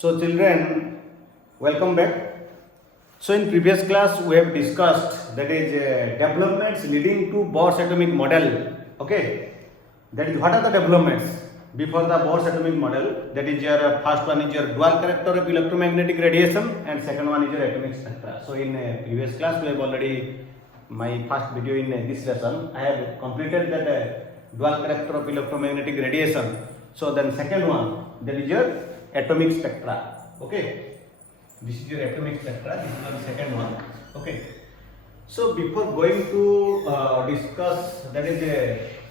So children, welcome back. So in previous class we have discussed that is developments leading to Bohr's atomic model. Okay, that is what are the developments before the Bohr's atomic model? That is your first one is your dual character of electromagnetic radiation, and second one is your atomic spectra. So in previous class we have already my first video in this lesson. I have completed that dual character of electromagnetic radiation. So then second one, that is your atomic spectra. Okay, this is your atomic spectra. This is the second one. Okay, so before going to discuss that is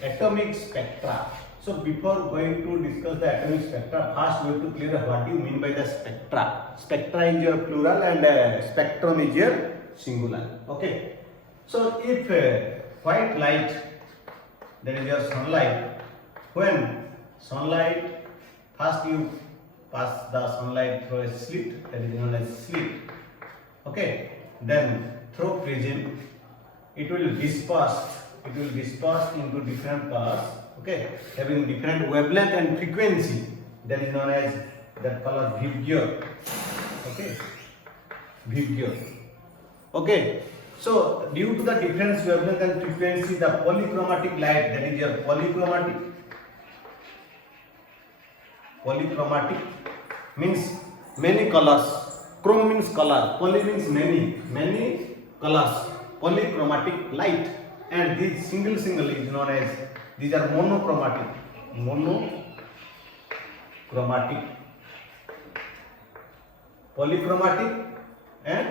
atomic spectra. So before going to discuss the atomic spectra, first we have to clear what do you mean by the spectra. Spectra is your plural and spectrum is your singular. Okay, so if white light, that is your sunlight, when sunlight, first you pass the sunlight through a slit, that is known as slit. Okay, then through prism it will disperse into different colors. Okay, having different wavelength and frequency, that is known as that color Vibgyor. Okay, Vibgyor. Okay, so due to the different wavelength and frequency, the polychromatic light, that is your polychromatic means many colors. Chrome means color, poly means many colors. Polychromatic light, and this single is known as, these are monochromatic polychromatic and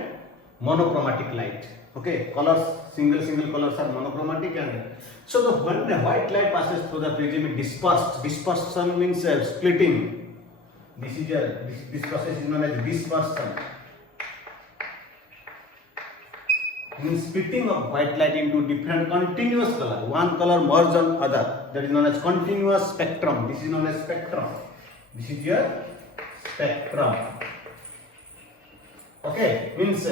monochromatic light. Okay, colors, single colors are monochromatic, and so the when the white light passes through the prism, it dispersed. Dispersion means splitting. This process is known as dispersion. Means splitting of white light into different continuous color. One color merged on other. That is known as continuous spectrum. This is known as spectrum. This is your spectrum. Okay, means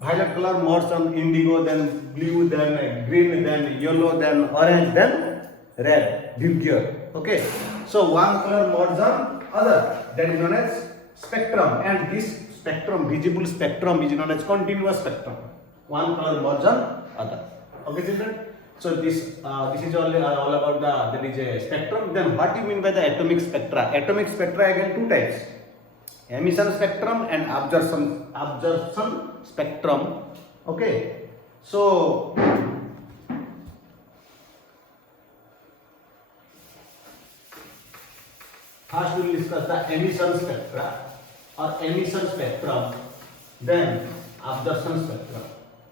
violet color merged on indigo, then blue, then green, then yellow, then orange, then red. Vibgyor. Okay, so one color merged on other, that is known as spectrum, and this spectrum, visible spectrum, is known as continuous spectrum. One color merged on other. Okay, children. So this is all about that is a spectrum. Then what do you mean by the atomic spectra? Atomic spectra again two types: emission spectrum and absorption spectrum. Okay, so first we will discuss the emission spectra or emission spectrum, then absorption spectrum.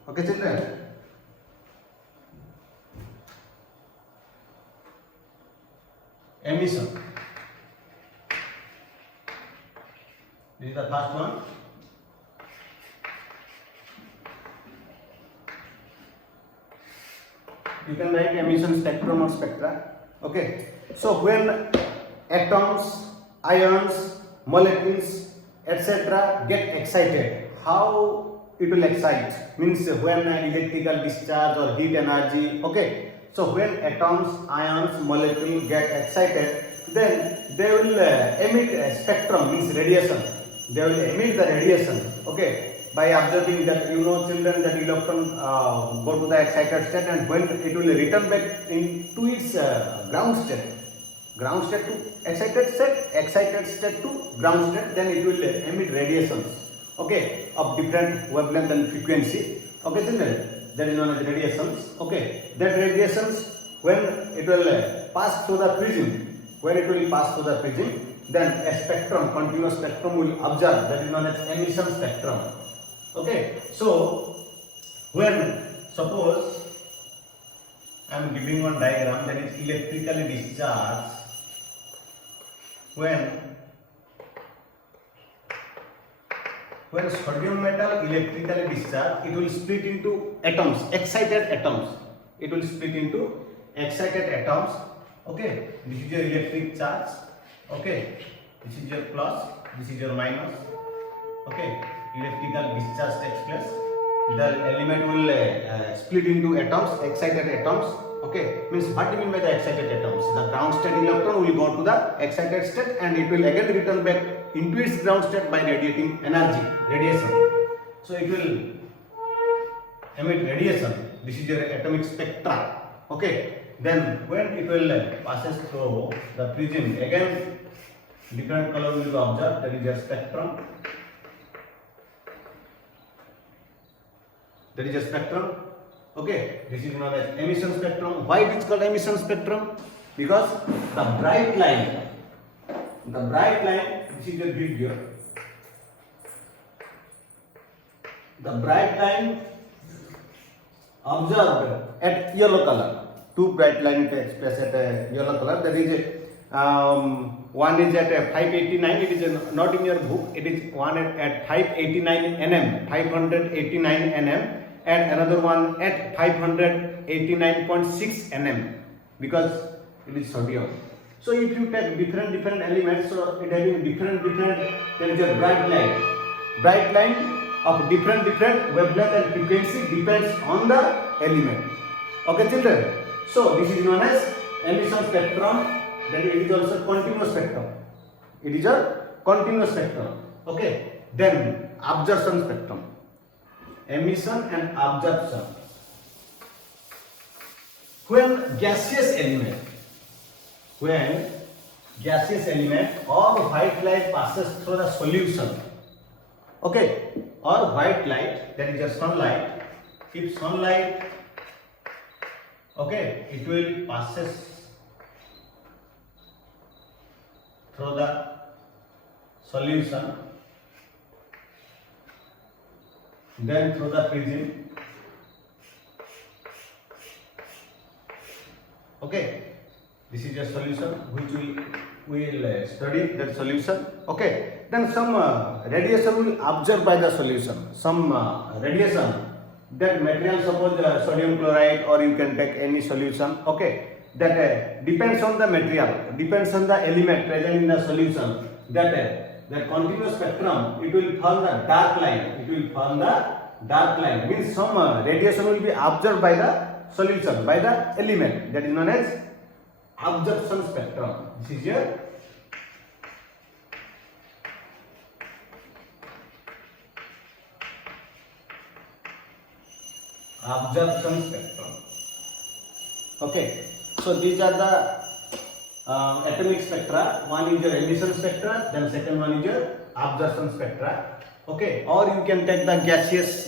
Okay, children. Emission. This is the first one. You can write emission spectrum or spectra. Okay. So when atoms, ions, molecules, etc. get excited, how it will excite? Means when an electrical discharge or heat energy. Okay. So when atoms, ions, molecules get excited, then they will emit a spectrum, means radiation. They will emit the radiation. Okay, by observing that, you know, children, that electron go to the excited state, and when it will return back into its ground state to excited state to ground state, then it will emit radiations. Okay, of different wavelength and frequency. Okay, children. That is known as radiations. Okay, that radiations, when it will pass through the prism, then a spectrum, continuous spectrum, will observe. That is known as emission spectrum. Okay, so when suppose I am giving one diagram, that is electrically discharged. When sodium metal electrically discharged, it will split into atoms, excited atoms. It will split into excited atoms. Okay, this is your electric charge. Okay, this is your plus, this is your minus. Okay, electrical discharge takes place. The element will split into atoms, excited atoms. Okay, means what do you mean by the excited atoms? The ground state electron will go to the excited state and it will again return back into its ground state by radiating energy, radiation. So it will emit radiation. This is your atomic spectra. Okay, then when it will passes through the prism, again different color will be observed. That is your spectrum. That is a spectrum. Okay, this is known as emission spectrum. Why it is called emission spectrum? Because the bright line, this is your video. The bright line observed at yellow color. Two bright lines expressed at a yellow color. That is one is at 589. It is not in your book. It is one at 589 nm, 589 nm. And another one at 589.6 nm because it is sodium. So if you take different elements, so it having different there is a bright line of different wavelength and frequency depends on the element. Okay, children. So this is known as emission spectrum. Then it is also continuous spectrum. It is a continuous spectrum. Okay. Then absorption spectrum. Emission and absorption. When gaseous element or white light passes through the solution, okay, or white light, that is your sunlight. If sunlight, okay, it will passes through the solution, then through the prism. Okay, this is a solution which we will study that solution. Okay, then some radiation will absorb by the solution. Some radiation, that material, suppose sodium chloride, or you can take any solution. Okay, that depends on the material, depends on the element present in the solution. That continuous spectrum, it will form the dark line. Means some radiation will be absorbed by the solution, by the element. That is known as absorption spectrum. This is your absorption spectrum. Okay, so these are the atomic spectra. One is your emission spectra, then second one is your absorption spectra. Okay, or you can take the gaseous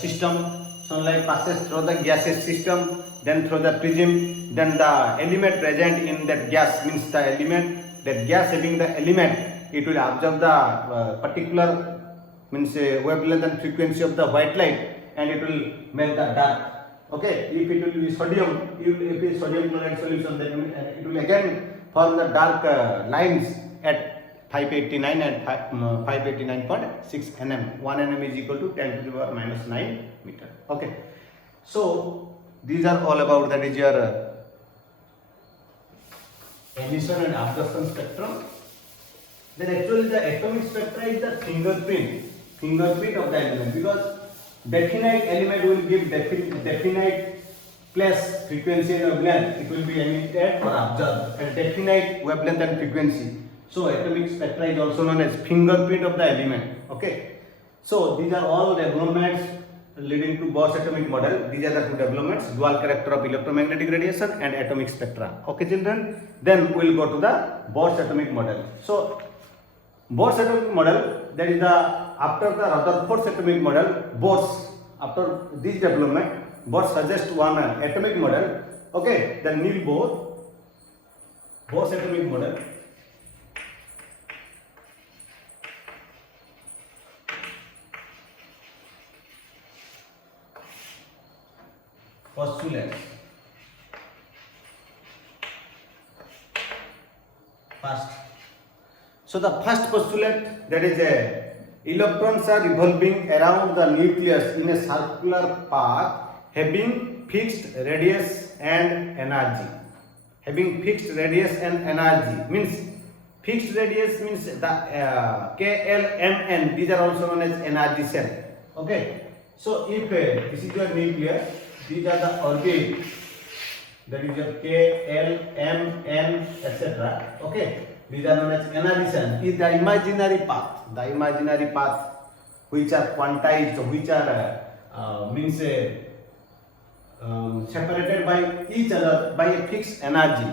system. Sunlight passes through the gaseous system, then through the prism, then the element present in that gas, means the element, that gas having the element, it will absorb the particular, means wavelength and frequency of the white light, and it will make the dark. Okay, if it will be sodium, if it is sodium chloride solution, then it will again form the dark lines at 589 and 589.6 nm. 1 nm is equal to 10 to the power minus 9 meter. Okay, so these are all about, that is your emission and absorption spectrum. Then actually the atomic spectra is the fingerprint of the element, because definite element will give definite place, frequency and wavelength. It will be emitted or absorbed at definite wavelength and frequency. So atomic spectra is also known as fingerprint of the element. Okay, so these are all developments leading to Bohr's atomic model. These are the two developments: dual character of electromagnetic radiation and atomic spectra. Okay, children. Then we will go to the Bohr's atomic model. So Bohr's atomic model, that is the after the Rutherford's atomic model, after this development, Bohr suggests one atomic model. Okay, the Niels Bohr's atomic model. Postulates. First. So the first postulate, that is electrons are revolving around the nucleus in a circular path having fixed radius and energy. Means fixed radius means the KLMN. These are also known as energy cell. Okay. So if this is your nucleus, these are the orbit that is your K, L, M, N, etc. Okay, these are known as energy cell. Is the imaginary path which are quantized, which are means separated by each other by a fixed energy,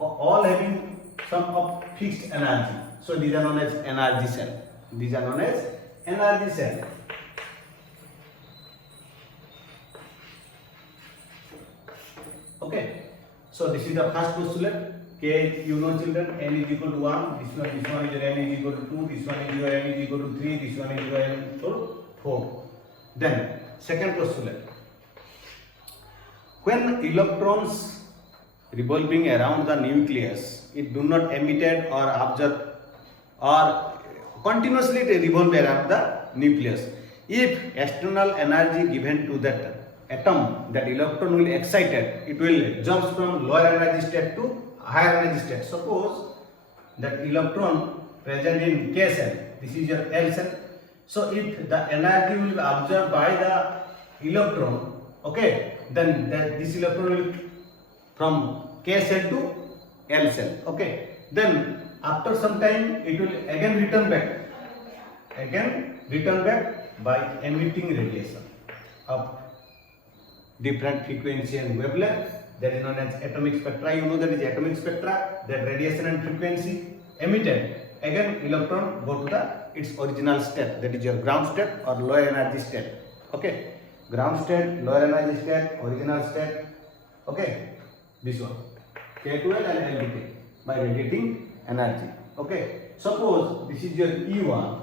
all having some of fixed energy. So these are known as energy cell. These are known as energy cell. Okay, so this is the first postulate. K, you know children, n is equal to 1, this one is your n is equal to 2, this one is your n is equal to 3, this one is your n is equal to 4. Then second postulate, when electrons revolving around the nucleus, it do not emitted or absorbed or continuously revolve around the nucleus. If external energy given to that atom, that electron will excited, it will jump from lower energy state to higher energy state. Suppose that electron present in K cell, this is your L cell. So if the energy will be absorbed by the electron, okay, then this electron will from K cell to L cell. Okay, then after some time it will again return back by emitting radiation of different frequency and wavelength. That is known as atomic spectra. You know that is atomic spectra, that radiation and frequency emitted. Again electron go to its original state, that is your ground state or lower energy state. Okay, ground state, lower energy state, original state. Okay, this one K12 and L2 by radiating energy. Okay, suppose this is your E1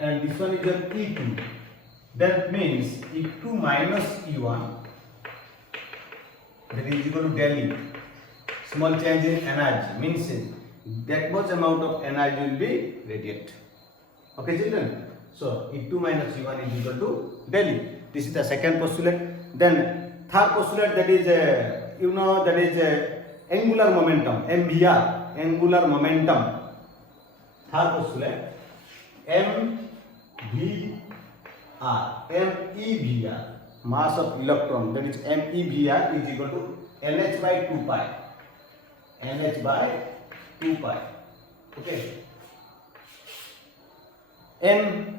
and this one is your E2. That means E2 minus E1, that is equal to del E. Small change in energy means that much amount of energy will be radiated. Okay children, so E2 minus E1 is equal to del E. This is the second postulate. Then third postulate, that is you know, that is angular momentum, MVR, angular momentum. Third postulate, MEVR, mass of electron, that is MEVR is equal to NH by 2 pi. NH by 2 pi. Okay. ME,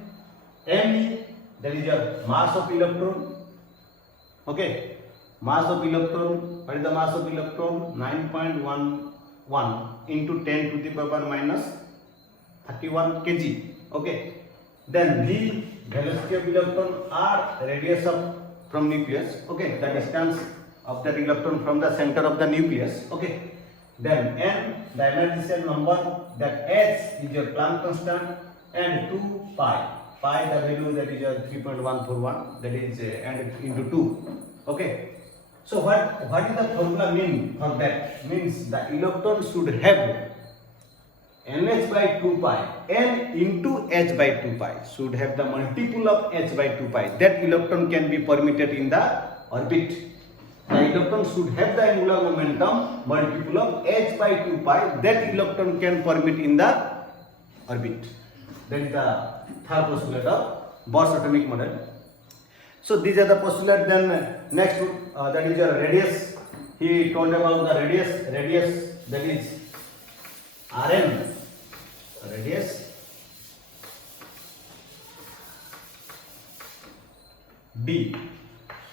that is your mass of electron. Okay. Mass of electron, what is the mass of electron? 9.11 into 10 to the power minus 31 kg. Okay. Then V, velocity of electron, R, radius of from nucleus. Okay, the distance of that electron from the center of the nucleus. Okay. Then N, the energy cell number, that H is your Planck constant, and 2 pi. Pi, the value that is your 3.141, that is and into 2. Okay. So what is the formula mean for that? Means the electron should have NH by 2 pi, N into H by 2 pi, should have the multiple of H by 2 pi. That electron can be permitted in the orbit. The electron should have the angular momentum multiple of H by 2 pi. That electron can permit in the orbit. That is the third postulate of Bohr's atomic model. So these are the postulates. Then next, that is your radius. He told about the radius that is Rn, radius d.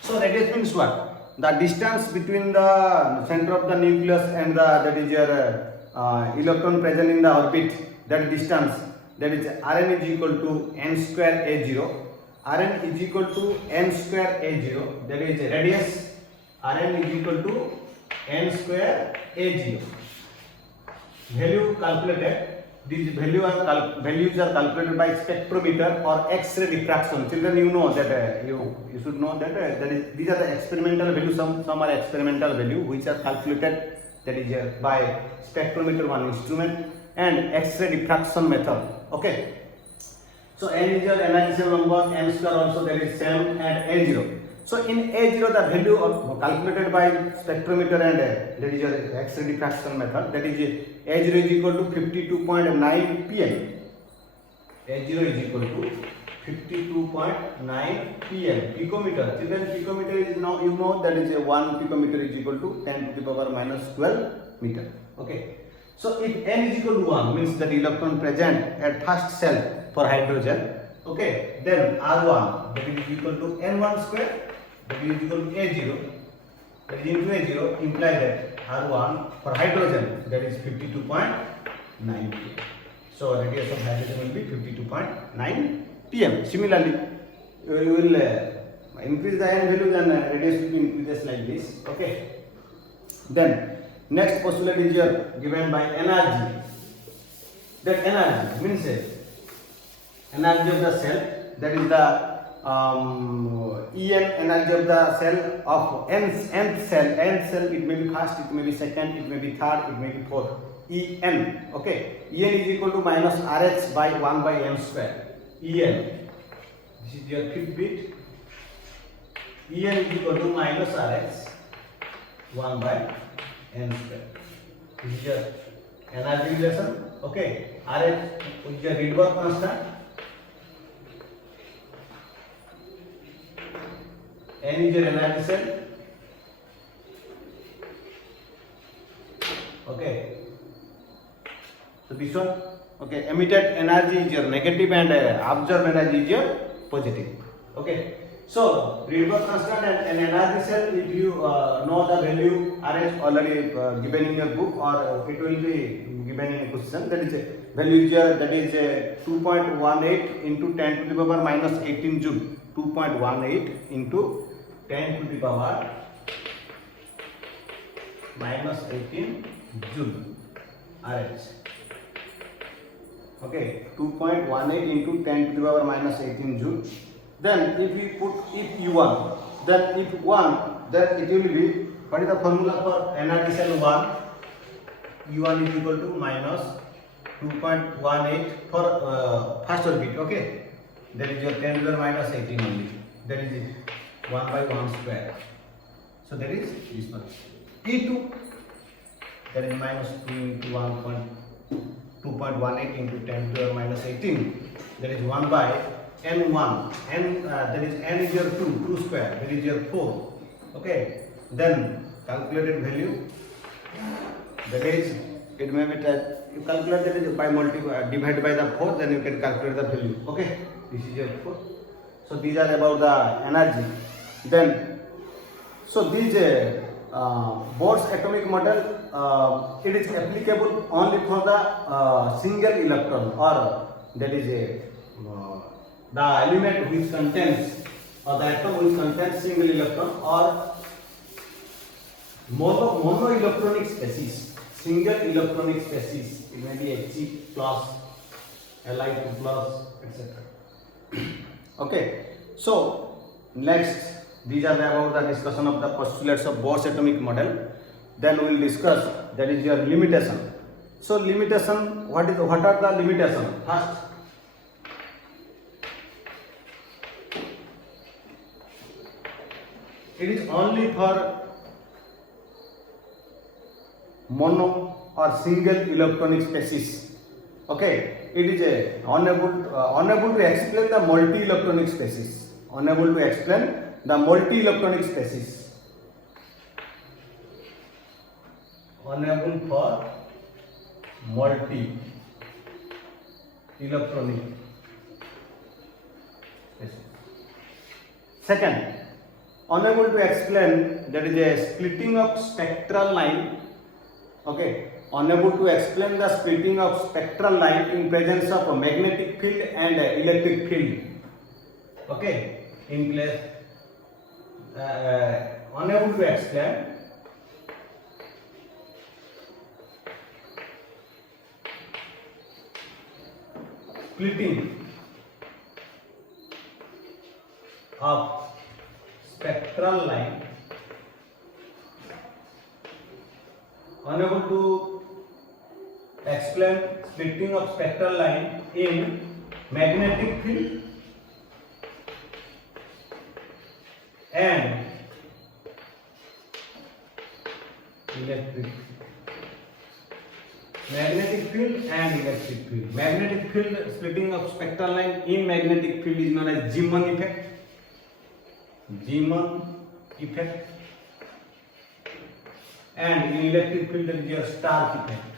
So radius means what? The distance between the center of the nucleus and that is your electron present in the orbit. That distance, that is Rn is equal to n square a0. Rn is equal to n square a0. That is radius. Rn is equal to n square a0. Value calculated. These values are calculated by spectrometer or X-ray diffraction. Children, you know that you should know that these are the experimental values. Some are experimental value which are calculated, that is by spectrometer one instrument and X-ray diffraction method. Okay. So n is your energy cell number, n square also there is same, and a0. So in A0 the value of calculated by spectrometer and that is your X-ray diffraction method, that is A0 is equal to 52.9 pm. A0 is equal to 52.9 pm. Picometer. Children, picometer is now, you know, that is a 1 picometer is equal to 10 to the power minus 12 meter. Okay. So if n is equal to 1 means that electron present at first cell for hydrogen. Okay. Then R1 that is equal to n1 square, that is equal to A0, that is into A0 imply that R1 for hydrogen that is 52.9 pm. So radius of hydrogen will be 52.9 pm. Similarly, you will increase the n value, then radius will be increases like this. Okay. Then next postulate is your given by energy. That energy means energy of the cell, that is the En energy of the cell of nth cell. Nth cell, it may be first, it may be second, it may be third, it may be fourth. En. Okay. En is equal to minus Rh by 1 by m square. En. This is your fifth bit. En is equal to minus Rh 1 by n square. This is your energy relation. Okay. Rh is your Rydberg constant. N is your energy cell. Okay. So this one. Okay. Emitted energy is your negative and absorbed energy is your positive. Okay. So Rydberg constant and energy cell, if you know the value Rh already given in your book, or it will be given in a question, that is a value is that is 2.18 into 10 to the power minus 18 joule. 2.18 into 10 to the power minus 18 joule Rh. Okay, 2.18 into 10 to the power minus 18 joule. Then if we put if U1, then if 1, then it will be, what is the formula for energy cell 1? U1 is equal to minus 2.18 for first orbit. Okay, that is your 10 to the minus 18 only. That is 1 by 1 square. So that is this one. E2, that is minus 2 into 2.18 into 10 to the minus 18. That is 1 by n1. N that is n is your 2 square. That is your 4. Okay. Then calculated value. That is, it may be you calculate that is by divide by the 4. Then you can calculate the value. Okay. This is your 4. So these are about the energy. Then, so these Bohr's atomic model, it is applicable only for the single electron, or that is the element which contains, or the atom which contains single electron, or monoelectronic species, single electronic species. It may be He plus, Li2 plus, etc. Okay. So next, these are about the discussion of the postulates of Bohr's atomic model. Then we will discuss that is your limitation. So limitation, what are the limitations? First, it is only for mono or single electronic species. Okay, it is unable to explain the multi-electronic species. Unable to explain the multi-electronic species. Unable for multi-electronic species. Second, unable to explain, that is a splitting of spectral line. Okay, unable to explain the splitting of spectral line in presence of a magnetic field and electric field. Okay, in place, unable to explain splitting of spectral line, unable to explain splitting of spectral line in magnetic field and electric magnetic field and electric field. Magnetic field splitting of spectral line in magnetic field is known as Zeeman effect. Zeeman effect. And in electric field there is your Stark effect.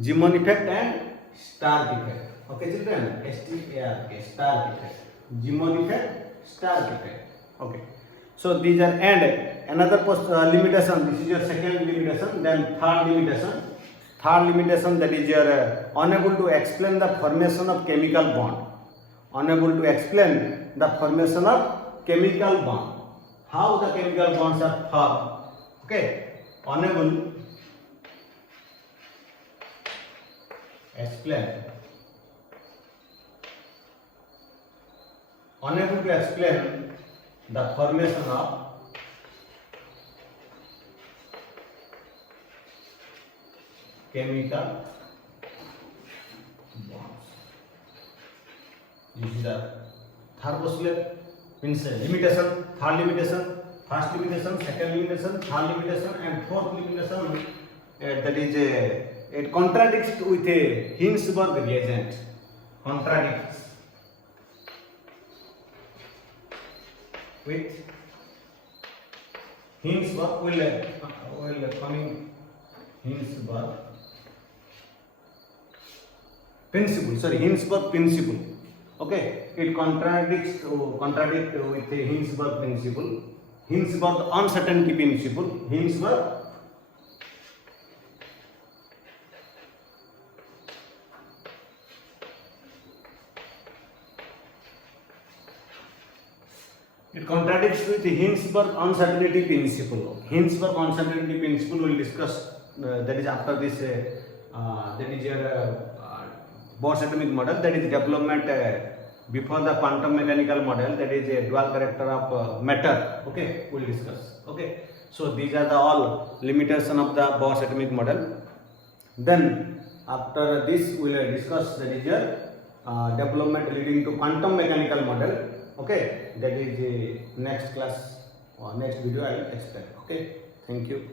Zeeman effect and Stark effect. Okay, children. S-T-A-R-K. Stark effect. Zeeman effect, Stark effect. Okay. So these are, and another limitation. This is your second limitation. Then third limitation. Third limitation, that is your unable to explain the formation of chemical bond. Unable to explain the formation of chemical bond. How the chemical bonds are formed. Okay. Unable explain. Unable to explain the formation of chemical bonds. This is the third postulate, means limitation, third limitation, first limitation, second limitation, third limitation, and fourth limitation. That is it contradicts with a Hinsberg reagent. Contradicts with Hinsberg will coming Hinsberg principle. Sorry, Hinsberg principle. Okay, it contradicts with a Hinsberg principle. Hinsberg uncertainty principle. Hinsberg it contradicts with the Hinsberg uncertainty principle. Hinsberg uncertainty principle we will discuss. That is after this. That is your Bohr's atomic model. That is development before the quantum mechanical model. That is a dual character of matter. Okay, we will discuss. Okay, so these are the all limitation of the Bohr's atomic model. Then after this we will discuss that is your development leading to quantum mechanical model. Okay, that is the next class or next video I will explain. Okay, thank you.